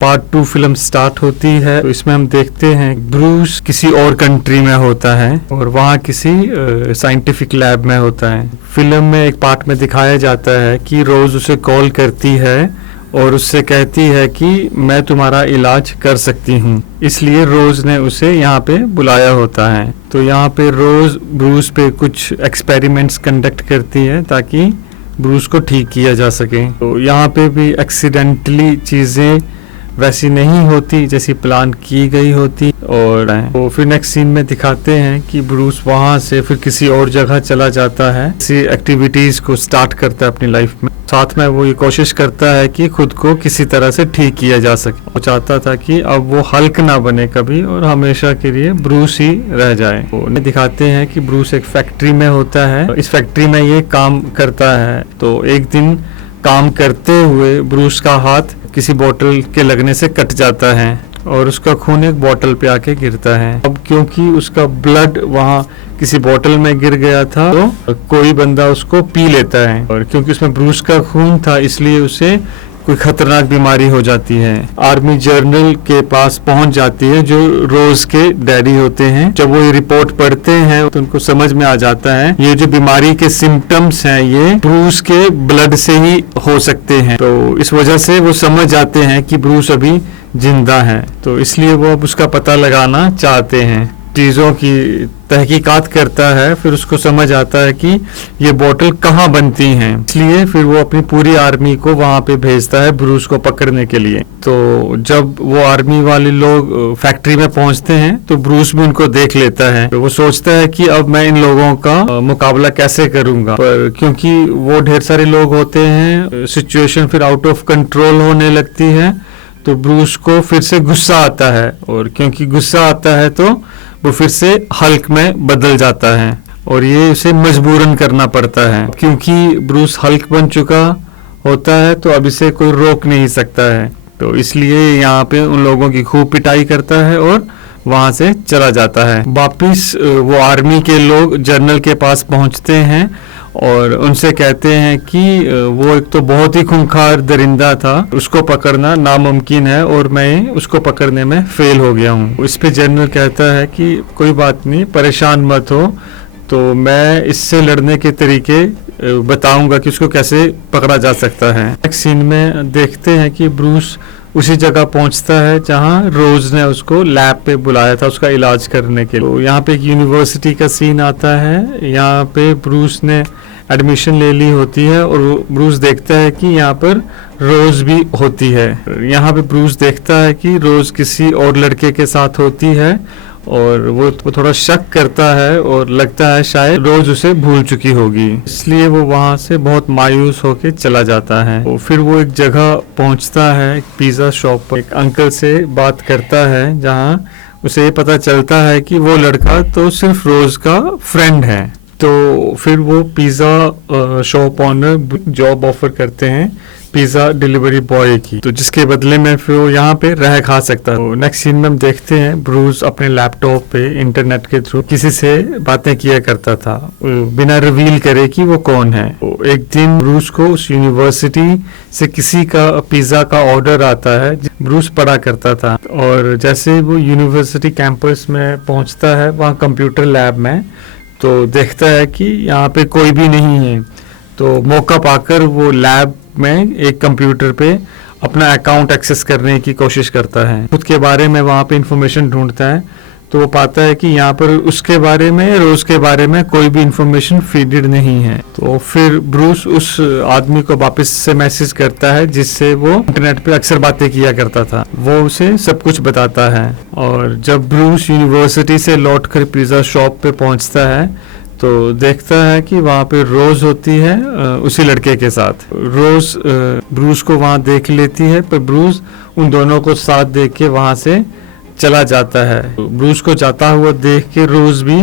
Part 2 film start होती है। तो इसमें हम देखते हैं ब्रूस किसी और कंट्री में होता है और वहाँ किसी साइंटिफिक लैब में होता है। फिल्म में एक पार्ट में दिखाया जाता है कि रोज उसे कॉल करती है और उससे कहती है कि मैं तुम्हारा इलाज कर सकती हूँ, इसलिए रोज ने उसे यहाँ पे बुलाया होता है। तो यहाँ पे रोज ब्रूस पे कुछ एक्सपेरिमेंट्स कंडक्ट करती है ताकि ब्रूस को ठीक किया जा सके। तो यहाँ पे भी एक्सीडेंटली चीज़ें वैसी नहीं होती जैसी प्लान की गई होती। और तो फिर नेक्स्ट सीन में दिखाते हैं कि ब्रूस वहाँ से फिर किसी और जगह चला जाता है, किसी एक्टिविटीज़ को स्टार्ट करता है अपनी लाइफ में। साथ में वो ये कोशिश करता है कि खुद को किसी तरह से ठीक किया जा सके। वो चाहता था कि अब वो हल्क ना बने कभी और हमेशा के लिए ब्रूस ही रह जाए। तो उन्हें दिखाते हैं कि ब्रूस एक फैक्ट्री में होता है, इस फैक्ट्री में ये काम करता है। तो एक दिन काम करते हुए ब्रूस का हाथ किसी बोतल के लगने से कट जाता है और उसका खून एक बोतल पे आके गिरता है। अब क्योंकि उसका ब्लड वहाँ किसी बोतल में गिर गया था तो कोई बंदा उसको पी लेता है और क्योंकि उसमें ब्रूस का खून था इसलिए उसे कोई खतरनाक बीमारी हो जाती है। आर्मी जर्नल के पास पहुंच जाती है जो रोज के डैडी होते हैं। जब वो ये रिपोर्ट पढ़ते हैं तो उनको समझ में आ जाता है ये जो बीमारी के सिम्टम्स हैं ये ब्रूस के ब्लड से ही हो सकते हैं। तो इस वजह से वो समझ जाते हैं कि ब्रूस अभी जिंदा है, तो इसलिए वो अब उसका पता लगाना चाहते हैं। चीज़ों की तहकीकात करता है, फिर उसको समझ आता है कि ये बोतल कहाँ बनती हैं, इसलिए फिर वो अपनी पूरी आर्मी को वहाँ पे भेजता है ब्रूस को पकड़ने के लिए। तो जब वो आर्मी वाले लोग फैक्ट्री में पहुँचते हैं तो ब्रूस भी उनको देख लेता है। तो वो सोचता है कि अब मैं इन लोगों का मुकाबला कैसे करूँगा, पर क्योंकि वो ढेर सारे लोग होते हैं सिचुएशन फिर आउट ऑफ कंट्रोल होने लगती है। तो ब्रूस को फिर से गुस्सा आता है और क्योंकि गुस्सा आता है तो वो फिर से हल्क में बदल जाता है और ये उसे मजबूरन करना पड़ता है। क्योंकि ब्रूस हल्क बन चुका होता है तो अब इसे कोई रोक नहीं सकता है, तो इसलिए यहाँ पे उन लोगों की खूब पिटाई करता है और वहाँ से चला जाता है। वापिस वो आर्मी के लोग जनरल के पास पहुँचते हैं और उनसे कहते हैं कि वो एक तो बहुत ही खूंखार दरिंदा था, उसको पकड़ना नामुमकिन है और मैं उसको पकड़ने में फेल हो गया हूँ। इस पे जनरल कहता है कि कोई बात नहीं, परेशान मत हो, तो मैं इससे लड़ने के तरीके बताऊंगा कि उसको कैसे पकड़ा जा सकता है। नेक्स्ट सीन में देखते हैं कि ब्रूस उसी जगह पहुंचता है जहां रोज ने उसको लैब पे बुलाया था उसका इलाज करने के लिए। तो यहाँ पे एक यूनिवर्सिटी का सीन आता है। यहाँ पे ब्रूस ने एडमिशन ले ली होती है और ब्रूस देखता है कि यहाँ पर रोज भी होती है। यहाँ पे ब्रूस देखता है कि रोज किसी और लड़के के साथ होती है और वो थोड़ा शक करता है और लगता है शायद रोज उसे भूल चुकी होगी, इसलिए वो वहाँ से बहुत मायूस होके चला जाता है। तो फिर वो एक जगह पहुँचता है, एक पिज़्ज़ा शॉप पर एक अंकल से बात करता है जहाँ उसे ये पता चलता है कि वो लड़का तो सिर्फ रोज का फ्रेंड है। तो फिर वो pizza shop owner job offer करते हैं पिज़्ज़ा डिलीवरी बॉय की, तो जिसके बदले में फिर वो यहाँ पे रह खा सकता है। तो नेक्स्ट सीन में हम देखते हैं ब्रूस अपने लैपटॉप पे इंटरनेट के थ्रू किसी से बातें किया करता था बिना रिवील करे कि वो कौन है। तो एक दिन ब्रूस को उस यूनिवर्सिटी से किसी का पिज़्ज़ा का ऑर्डर आता है, ब्रूस पढ़ा करता था और जैसे वो यूनिवर्सिटी कैंपस में पहुँचता है वहाँ कंप्यूटर लैब में, तो देखता है कि यहाँ पे कोई भी नहीं है। तो मौका पाकर वो लैब में एक कंप्यूटर पे अपना अकाउंट एक्सेस करने की कोशिश करता है, खुद के बारे में वहाँ पे इंफॉर्मेशन ढूंढता है। तो वो पाता है कि यहाँ पर उसके बारे में रोज के बारे में कोई भी इंफॉर्मेशन फीडेड नहीं है। तो फिर ब्रूस उस आदमी को वापस से मैसेज करता है जिससे वो इंटरनेट पे अक्सर बातें किया करता था, वो उसे सब कुछ बताता है। और जब ब्रूस यूनिवर्सिटी से लौटकर पिज़्ज़ा शॉप पे पहुंचता है तो देखता है कि वहाँ पे रोज होती है उसी लड़के के साथ। रोज ब्रूस को वहाँ देख लेती है, पर ब्रूस उन दोनों को साथ देख के वहाँ से चला जाता है। ब्रूस को जाता हुआ देख के रोज भी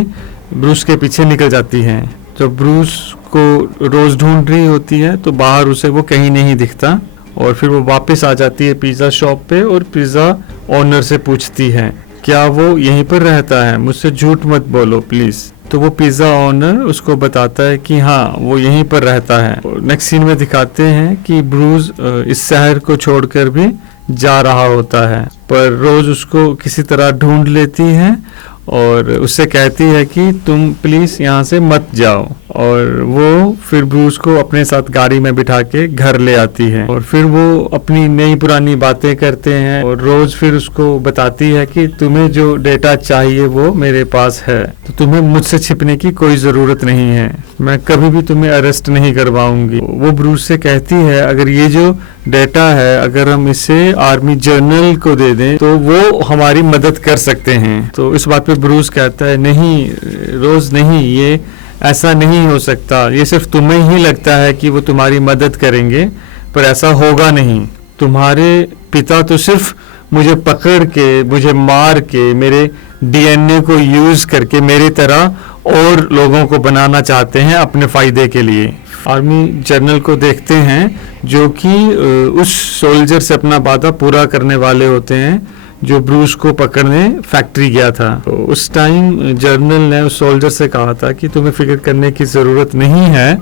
ब्रूस के पीछे निकल जाती है। जब ब्रूस को रोज ढूंढ रही होती है तो बाहर उसे वो कहीं नहीं दिखता और फिर वो वापस आ जाती है पिज़्ज़ा शॉप पे और पिज़्ज़ा ऑनर से पूछती है क्या वो यहीं पर रहता है, मुझसे झूठ मत बोलो प्लीज। तो वो पिज़्ज़ा ओनर उसको बताता है कि हाँ वो यहीं पर रहता है। नेक्स्ट सीन में दिखाते हैं कि ब्रूस इस शहर को छोड़कर भी जा रहा होता है, पर रोज उसको किसी तरह ढूंढ लेती है और उससे कहती है कि तुम प्लीज यहाँ से मत जाओ, और वो फिर ब्रूस को अपने साथ गाड़ी में बिठा के घर ले आती है और फिर वो अपनी नई पुरानी बातें करते हैं और रोज फिर उसको बताती है कि तुम्हें जो डेटा चाहिए वो मेरे पास है, तो तुम्हें मुझसे छिपने की कोई जरूरत नहीं है, मैं कभी भी तुम्हें अरेस्ट नहीं करवाऊंगी। वो ब्रूस से कहती है अगर ये जो डेटा है अगर हम इसे आर्मी जर्नल को दे दें तो वो हमारी मदद कर सकते हैं। तो इस बात पे ब्रूस कहता है नहीं रोज नहीं, ये ऐसा नहीं हो सकता, ये सिर्फ तुम्हें ही लगता है कि वो तुम्हारी मदद करेंगे पर ऐसा होगा नहीं। तुम्हारे पिता तो सिर्फ मुझे पकड़ के, मुझे मार के, मेरे डीएनए को यूज करके मेरी तरह और लोगों को बनाना चाहते हैं अपने फायदे के लिए। आर्मी जर्नल को देखते हैं जो कि उस सोल्जर से अपना वादा पूरा करने वाले होते हैं जो ब्रूस को पकड़ने फैक्ट्री गया था। तो उस टाइम जर्नल ने उस सोल्जर से कहा था कि तुम्हें फिक्र करने की ज़रूरत नहीं है,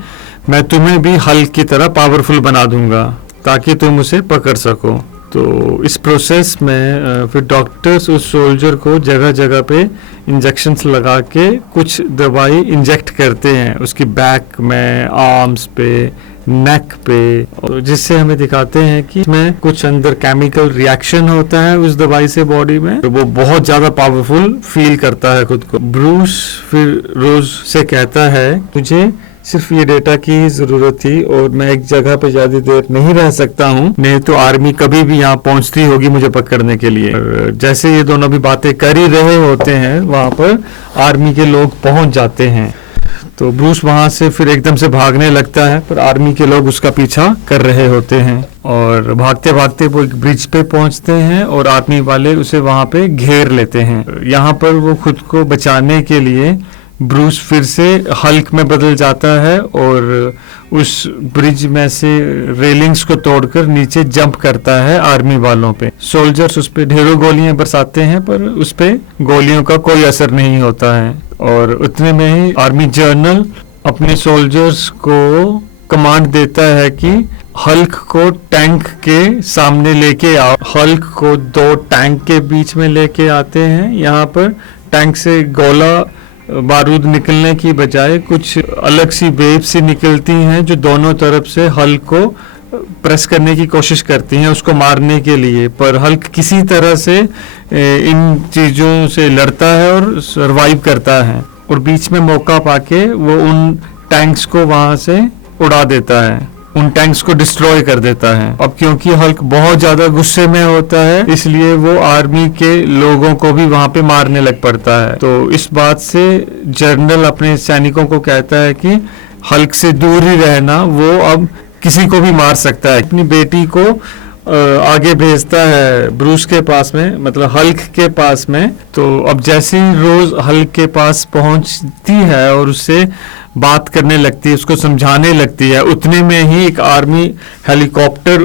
मैं तुम्हें भी हल्क की तरह पावरफुल बना दूंगा ताकि तुम उसे पकड़ सको। तो इस प्रोसेस में फिर डॉक्टर्स उस सोल्जर को जगह जगह पे इंजेक्शंस लगा के कुछ दवाई इंजेक्ट करते हैं उसकी बैक में, आर्म्स पे, नेक पे, जिससे हमें दिखाते हैं कि इसमें कुछ अंदर केमिकल रिएक्शन होता है उस दवाई से बॉडी में, तो वो बहुत ज्यादा पावरफुल फील करता है खुद को। ब्रूस फिर रोज से कहता है मुझे सिर्फ ये डेटा की ही जरूरत थी और मैं एक जगह पे ज्यादा देर नहीं रह सकता हूँ, नहीं तो आर्मी कभी भी यहाँ पहुंचती होगी मुझे पकड़ने के लिए। जैसे ये दोनों भी बातें कर ही रहे होते हैं वहां पर आर्मी के लोग पहुंच जाते हैं, तो ब्रूस वहां से फिर एकदम से भागने लगता है पर आर्मी के लोग उसका पीछा कर रहे होते हैं और भागते भागते वो एक ब्रिज पे पहुंचते हैं और आर्मी वाले उसे वहां पे घेर लेते हैं। यहाँ पर वो खुद को बचाने के लिए ब्रूस फिर से हल्क में बदल जाता है और उस ब्रिज में से रेलिंग्स को तोड़कर नीचे जंप करता है आर्मी वालों पे। सोल्जर्स उस पे ढेरों गोलियां बरसाते हैं पर उस पे गोलियों का कोई असर नहीं होता है और उतने में ही आर्मी जर्नल अपने सोल्जर्स को कमांड देता है कि हल्क को टैंक के सामने लेके आओ। हल्क को दो टैंक के बीच में लेके आते हैं। यहाँ पर टैंक से गोला बारूद निकलने की बजाय कुछ अलग सी वेव सी निकलती हैं जो दोनों तरफ से हल्क को प्रेस करने की कोशिश करती हैं उसको मारने के लिए, पर हल्क किसी तरह से इन चीजों से लड़ता है और सरवाइव करता है और बीच में मौका पाके वो उन टैंक्स को वहां से उड़ा देता है, उन टैंक्स को डिस्ट्रॉय कर देता है। अब क्योंकि हल्क बहुत ज्यादा गुस्से में होता है इसलिए वो आर्मी के लोगों को भी वहां पे मारने लग पड़ता है। तो इस बात से जर्नल अपने सैनिकों को कहता है कि हल्क से दूर ही रहना, वो अब किसी को भी मार सकता है। अपनी बेटी को आगे भेजता है ब्रूस के पास में, मतलब हल्क के पास में। तो अब जैसे ही रोज हल्क के पास पहुंचती है और उससे बात करने लगती है, उसको समझाने लगती है, उतने में ही एक आर्मी हेलीकॉप्टर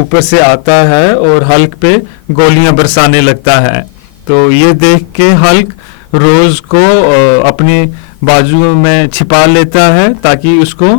ऊपर से आता है और हल्क पे गोलियां बरसाने लगता है। तो ये देख के हल्क रोज को अपनी बाजू में छिपा लेता है ताकि उसको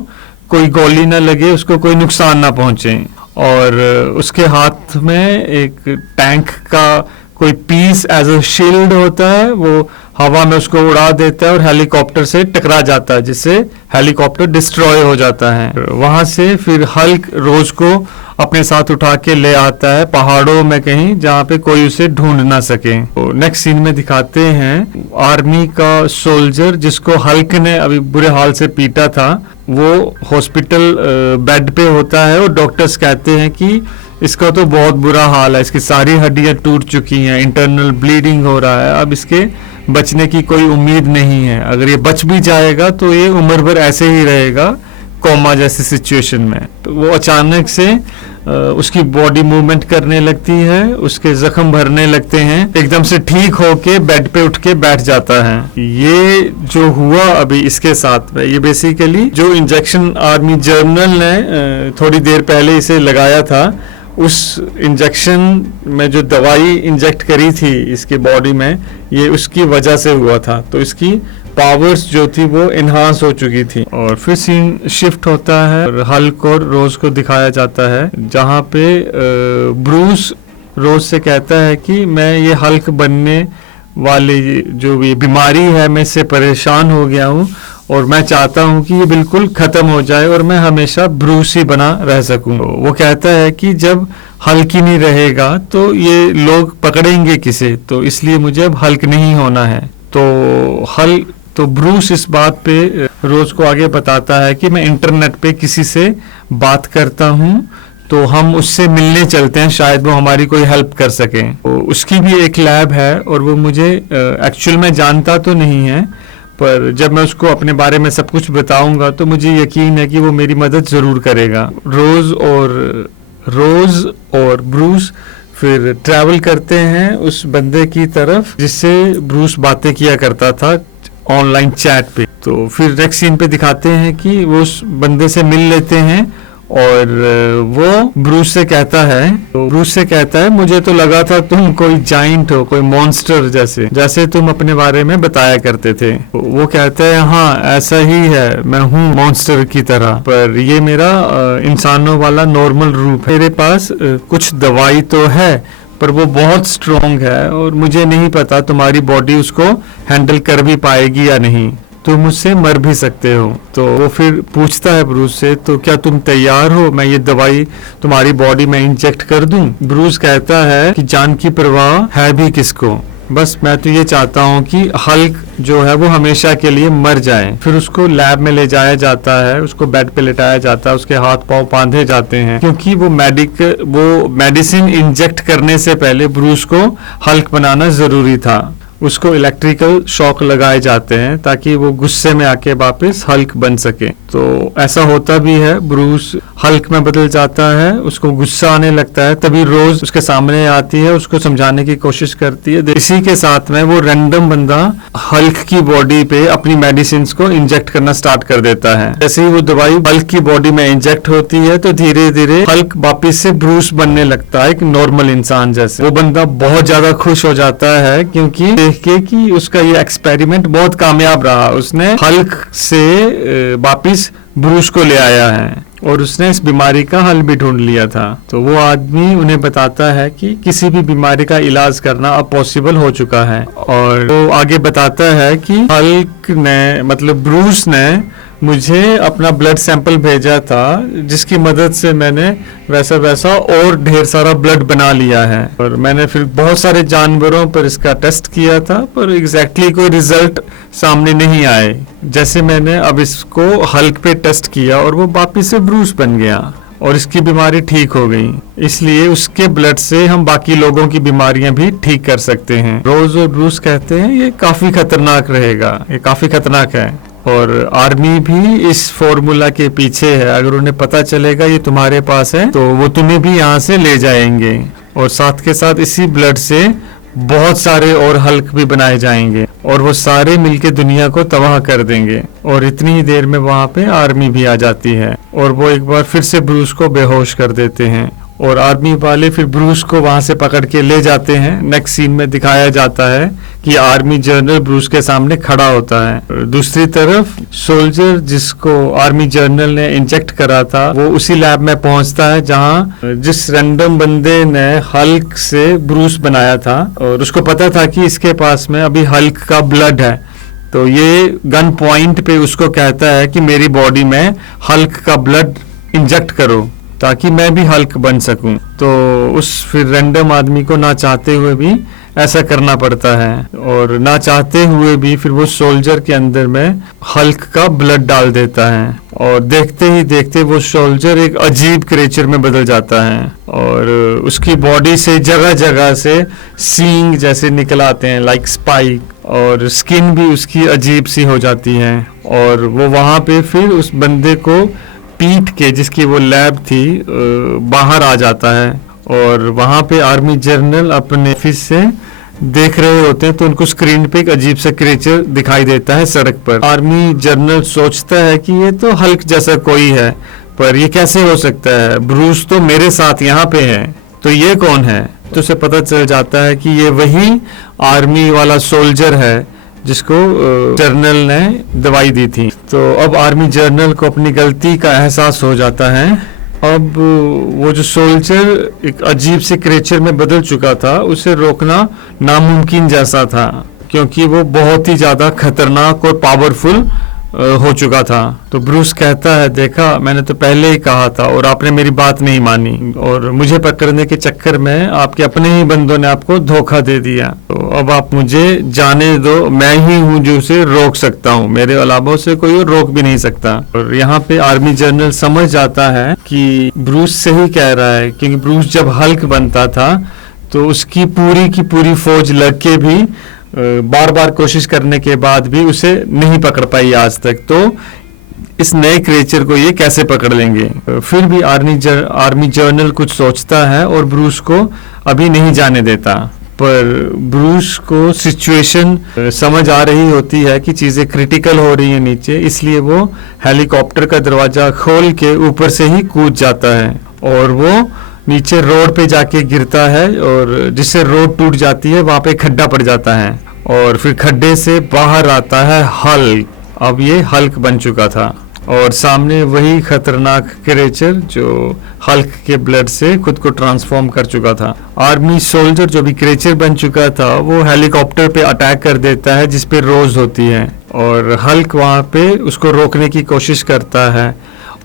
कोई गोली ना लगे, उसको कोई नुकसान ना पहुंचे। और उसके हाथ में एक टैंक का कोई पीस एज अ शील्ड होता है, वो हवा में उसको उड़ा देता है और हेलीकॉप्टर से टकरा जाता है जिससे हेलीकॉप्टर डिस्ट्रॉय हो जाता है। वहां से फिर हल्क रोज को अपने साथ उठा के ले आता है पहाड़ों में कहीं जहाँ पे कोई उसे ढूंढ ना सके। तो नेक्स्ट सीन में दिखाते हैं आर्मी का सोल्जर जिसको हल्क ने अभी बुरे हाल से पीटा था, वो हॉस्पिटल बेड पे होता है और डॉक्टर्स कहते हैं कि इसका तो बहुत बुरा हाल है, इसकी सारी हड्डियां टूट चुकी हैं, इंटरनल ब्लीडिंग हो रहा है, अब इसके बचने की कोई उम्मीद नहीं है, अगर ये बच भी जाएगा तो ये उम्र भर ऐसे ही रहेगा कोमा जैसी सिचुएशन में। तो वो अचानक से उसकी बॉडी मूवमेंट करने लगती है, उसके जख्म भरने लगते हैं, एकदम से ठीक होके बेड पे उठ के बैठ जाता है। ये जो हुआ अभी इसके साथ में, ये बेसिकली जो इंजेक्शन आर्मी जर्नल ने थोड़ी देर पहले इसे लगाया था, उस इंजेक्शन में जो दवाई इंजेक्ट करी थी इसकी बॉडी में, ये उसकी वजह से हुआ था। तो इसकी पावर्स जो थी वो इन्हांस हो चुकी थी। और फिर सीन शिफ्ट होता है और हल्क और रोज को दिखाया जाता है, जहाँ पे ब्रूस रोज से कहता है कि मैं ये हल्क बनने वाली जो ये बीमारी है, मैं इससे परेशान हो गया हूँ और मैं चाहता हूँ कि ये बिल्कुल खत्म हो जाए और मैं हमेशा ब्रूस ही बना रह सकूँ। वो कहता है कि जब हल्क ही नहीं रहेगा तो ये लोग पकड़ेंगे किसे, तो इसलिए मुझे अब हल्क नहीं होना है। तो ब्रूस इस बात पे रोज को आगे बताता है कि मैं इंटरनेट पे किसी से बात करता हूँ, तो हम उससे मिलने चलते हैं, शायद वो हमारी कोई हेल्प कर सके। तो उसकी भी एक लैब है और वो मुझे एक्चुअल में जानता तो नहीं है, पर जब मैं उसको अपने बारे में सब कुछ बताऊंगा तो मुझे यकीन है कि वो मेरी मदद ज़रूर करेगा। रोज और ब्रूस फिर ट्रैवल करते हैं उस बंदे की तरफ जिससे ब्रूस बातें किया करता था ऑनलाइन चैट पे। तो फिर नेक्स्ट सीन पे दिखाते हैं कि वो उस बंदे से मिल लेते हैं और वो ब्रूस से कहता है मुझे तो लगा था तुम कोई जाइंट हो, कोई मॉन्स्टर जैसे तुम अपने बारे में बताया करते थे। वो कहता है हाँ ऐसा ही है, मैं हूँ मॉन्स्टर की तरह, पर ये मेरा इंसानों वाला नॉर्मल रूप है। मेरे पास कुछ दवाई तो है पर वो बहुत स्ट्रॉन्ग है और मुझे नहीं पता तुम्हारी बॉडी उसको हैंडल कर भी पाएगी या नहीं, तुम मुझसे मर भी सकते हो। तो वो फिर पूछता है ब्रूस से तो क्या तुम तैयार हो, मैं ये दवाई तुम्हारी बॉडी में इंजेक्ट कर दूं? ब्रूस कहता है कि जान की परवाह है भी किसको, बस मैं तो ये चाहता हूँ कि हल्क जो है वो हमेशा के लिए मर जाए। फिर उसको लैब में ले जाया जाता है, उसको बेड पे लेटाया जाता है, उसके हाथ पांव बांधे जाते हैं क्योंकि वो मेडिसिन इंजेक्ट करने से पहले ब्रूस को हल्क बनाना जरूरी था। उसको इलेक्ट्रिकल शॉक लगाए जाते हैं ताकि वो गुस्से में आके वापस हल्क बन सके। तो ऐसा होता भी है, ब्रूस हल्क में बदल जाता है, उसको गुस्सा आने लगता है, तभी रोज उसके सामने आती है, उसको समझाने की कोशिश करती है। इसी के साथ में वो रैंडम बंदा हल्क की बॉडी पे अपनी मेडिसिन को इंजेक्ट करना स्टार्ट कर देता है। जैसे ही वो दवाई हल्क की बॉडी में इंजेक्ट होती है तो धीरे धीरे हल्क वापिस से ब्रूस बनने लगता है, एक नॉर्मल इंसान जैसे। वो बंदा बहुत ज्यादा खुश हो जाता है क्योंकि कि उसका ये एक्सपेरिमेंट बहुत कामयाब रहा, उसने हल्क से वापिस ब्रूस को ले आया है और उसने इस बीमारी का हल भी ढूंढ लिया था। तो वो आदमी उन्हें बताता है कि किसी भी बीमारी का इलाज करना अब पॉसिबल हो चुका है और वो आगे बताता है कि हल्क ने मतलब ब्रूस ने मुझे अपना ब्लड सैंपल भेजा था जिसकी मदद से मैंने वैसा और ढेर सारा ब्लड बना लिया है और मैंने फिर बहुत सारे जानवरों पर इसका टेस्ट किया था पर एग्जैक्टली कोई रिजल्ट सामने नहीं आए। जैसे मैंने अब इसको हल्क पे टेस्ट किया और वो वापिस से ब्रूस बन गया और इसकी बीमारी ठीक हो गई, इसलिए उसके ब्लड से हम बाकी लोगों की बीमारियां भी ठीक कर सकते हैं। रोज और ब्रूस कहते हैं ये काफी खतरनाक रहेगा, ये काफी खतरनाक है और आर्मी भी इस फॉर्मूला के पीछे है। अगर उन्हें पता चलेगा ये तुम्हारे पास है तो वो तुम्हें भी यहाँ से ले जाएंगे और साथ के साथ इसी ब्लड से बहुत सारे और हल्क भी बनाए जाएंगे और वो सारे मिलके दुनिया को तबाह कर देंगे। और इतनी ही देर में वहाँ पे आर्मी भी आ जाती है और वो एक बार फिर से ब्रूस को बेहोश कर देते हैं और आर्मी वाले फिर ब्रूस को वहां से पकड़ के ले जाते हैं। नेक्स्ट सीन में दिखाया जाता है कि आर्मी जनरल ब्रूस के सामने खड़ा होता है। दूसरी तरफ सोल्जर जिसको आर्मी जनरल ने इंजेक्ट करा था वो उसी लैब में पहुंचता है जहां जिस रैंडम बंदे ने हल्क से ब्रूस बनाया था और उसको पता था कि इसके पास में अभी हल्क का ब्लड है। तो ये गन पॉइंट पे उसको कहता है कि मेरी बॉडी में हल्क का ब्लड इंजेक्ट करो ताकि मैं भी हल्क बन सकूं। तो उस फिर रैंडम आदमी को ना चाहते हुए भी ऐसा करना पड़ता है और ना चाहते हुए भी फिर वो सोल्जर के अंदर में हल्क का ब्लड डाल देता है और देखते ही देखते वो सोल्जर एक अजीब क्रिएचर में बदल जाता है और उसकी बॉडी से जगह जगह से सींग जैसे निकल आते हैं लाइक स्पाइक और स्किन भी उसकी अजीब सी हो जाती है और वो वहां पे फिर उस बंदे को पीट के जिसकी वो लैब थी बाहर आ जाता है और वहां पे आर्मी जनरल अपने ऑफिस से देख रहे होते हैं तो उनको स्क्रीन पे एक अजीब सा क्रिएचर दिखाई देता है सड़क पर। आर्मी जनरल सोचता है कि ये तो हल्क जैसा कोई है पर ये कैसे हो सकता है, ब्रूस तो मेरे साथ यहाँ पे है, तो ये कौन है? तो उसे पता चल जाता है कि ये वही आर्मी वाला सोल्जर है जिसको जर्नल ने दवाई दी थी। तो अब आर्मी जर्नल को अपनी गलती का एहसास हो जाता है। अब वो जो सोल्जर एक अजीब से क्रिएचर में बदल चुका था, उसे रोकना नामुमकिन जैसा था, क्योंकि वो बहुत ही ज़्यादा खतरनाक और पावरफुल हो चुका था। तो ब्रूस कहता है, देखा, मैंने तो पहले ही कहा था और आपने मेरी बात नहीं मानी, और मुझे पकड़ने के चक्कर में आपके अपने ही बंदों ने आपको धोखा दे दिया। तो अब आप मुझे जाने दो, मैं ही हूँ जो उसे रोक सकता हूँ, मेरे अलावा उसे कोई और रोक भी नहीं सकता। और यहाँ पे आर्मी जनरल समझ जाता है कि ब्रूस सही कह रहा है, क्योंकि ब्रूस जब हल्क बनता था तो उसकी पूरी फौज लड़के भी बार बार कोशिश करने के बाद भी उसे नहीं पकड़ पाई आज तक। तो इस नए क्रिएचर को ये कैसे पकड़ लेंगे? फिर भी आर्मी जर्नल कुछ सोचता है और ब्रूस को अभी नहीं जाने देता। पर ब्रूस को सिचुएशन समझ आ रही होती है कि चीज़ें क्रिटिकल हो रही हैं नीचे, इसलिए वो हेलीकॉप्टर का दरवाज़ा खोल के ऊपर से ही कूद जाता है और वो नीचे रोड पे जाके गिरता है, और जिससे रोड टूट जाती है, वहाँ पे खड्डा पड़ जाता है और फिर खड्डे से बाहर आता है हल्क। अब ये हल्क बन चुका था और सामने वही खतरनाक क्रिएचर जो हल्क के ब्लड से खुद को ट्रांसफॉर्म कर चुका था। आर्मी सोल्जर जो भी क्रिएचर बन चुका था वो हेलीकॉप्टर पे अटैक कर देता है जिस पे रोज होती है, और हल्क वहाँ पे उसको रोकने की कोशिश करता है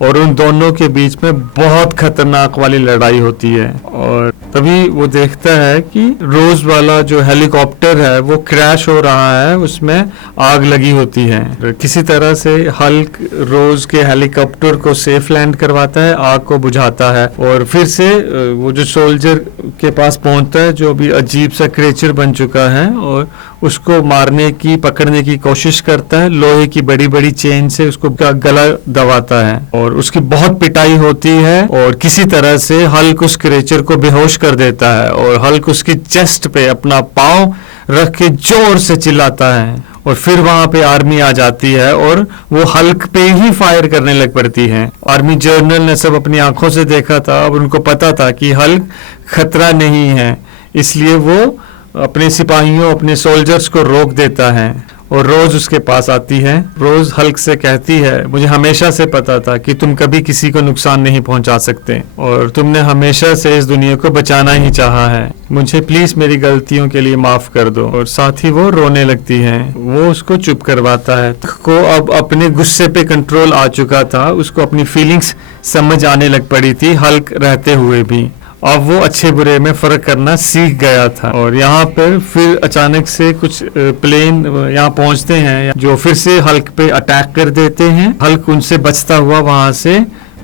और उन दोनों के बीच में बहुत खतरनाक वाली लड़ाई होती है। और तभी वो देखता है कि रोज वाला जो हेलीकॉप्टर है वो क्रैश हो रहा है, उसमें आग लगी होती है। किसी तरह से हल्क रोज के हेलीकॉप्टर को सेफ लैंड करवाता है, आग को बुझाता है, और फिर से वो जो सोल्जर के पास पहुंचता है जो अभी अजीब सा क्रिएचर बन चुका है, और उसको मारने की पकड़ने की कोशिश करता है। लोहे की बड़ी बड़ी चेन से उसको गला दबाता है और उसकी बहुत पिटाई होती है, और किसी तरह से हल्क उस क्रिएचर को बेहोश कर देता है और हल्क उसकी चेस्ट पे अपना पांव रख के जोर से चिल्लाता है। और फिर वहां पे आर्मी आ जाती है और वो हल्क पे ही फायर करने लग पड़ती है। आर्मी जर्नल ने सब अपनी आंखों से देखा था, अब उनको पता था कि हल्क खतरा नहीं है, इसलिए वो अपने सिपाहियों, अपने सोल्जर्स को रोक देता है। और रोज उसके पास आती है। रोज हल्क से कहती है, मुझे हमेशा से पता था कि तुम कभी किसी को नुकसान नहीं पहुंचा सकते, और तुमने हमेशा से इस दुनिया को बचाना ही चाहा है। मुझे प्लीज मेरी गलतियों के लिए माफ कर दो। और साथ ही वो रोने लगती है। वो उसको चुप करवाता है। को अब अपने गुस्से पे कंट्रोल आ चुका था, उसको अपनी फीलिंग्स समझ आने लग पड़ी थी हल्क रहते हुए भी। अब वो अच्छे बुरे में फर्क करना सीख गया था। और यहाँ पर फिर अचानक से कुछ प्लेन यहाँ पहुंचते हैं जो फिर से हल्क पे अटैक कर देते हैं। हल्क उनसे बचता हुआ वहां से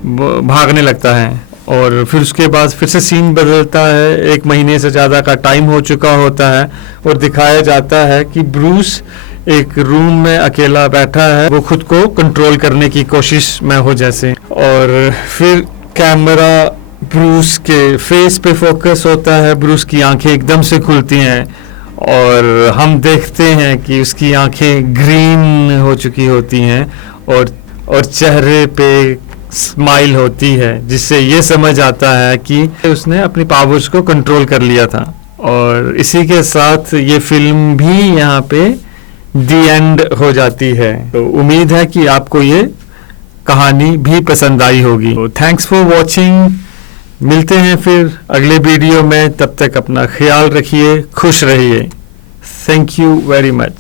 भागने लगता है, और फिर उसके बाद फिर से सीन बदलता है। 1 महीने से ज्यादा का टाइम हो चुका होता है और दिखाया जाता है कि ब्रूस एक रूम में अकेला बैठा है, वो खुद को कंट्रोल करने की कोशिश में हो जैसे। और फिर कैमरा ब्रूस के फेस पे फोकस होता है। ब्रूस की आंखें एकदम से खुलती हैं और हम देखते हैं कि उसकी आंखें ग्रीन हो चुकी होती हैं और चेहरे पे स्माइल होती है, जिससे ये समझ आता है कि उसने अपनी पावर्स को कंट्रोल कर लिया था। और इसी के साथ ये फिल्म भी यहाँ पे दी एंड हो जाती है। तो उम्मीद है कि आपको ये कहानी भी पसंद आई होगी। तो थैंक्स फॉर वॉचिंग। मिलते हैं फिर अगले वीडियो में, तब तक अपना ख्याल रखिए, खुश रहिए। Thank you very much.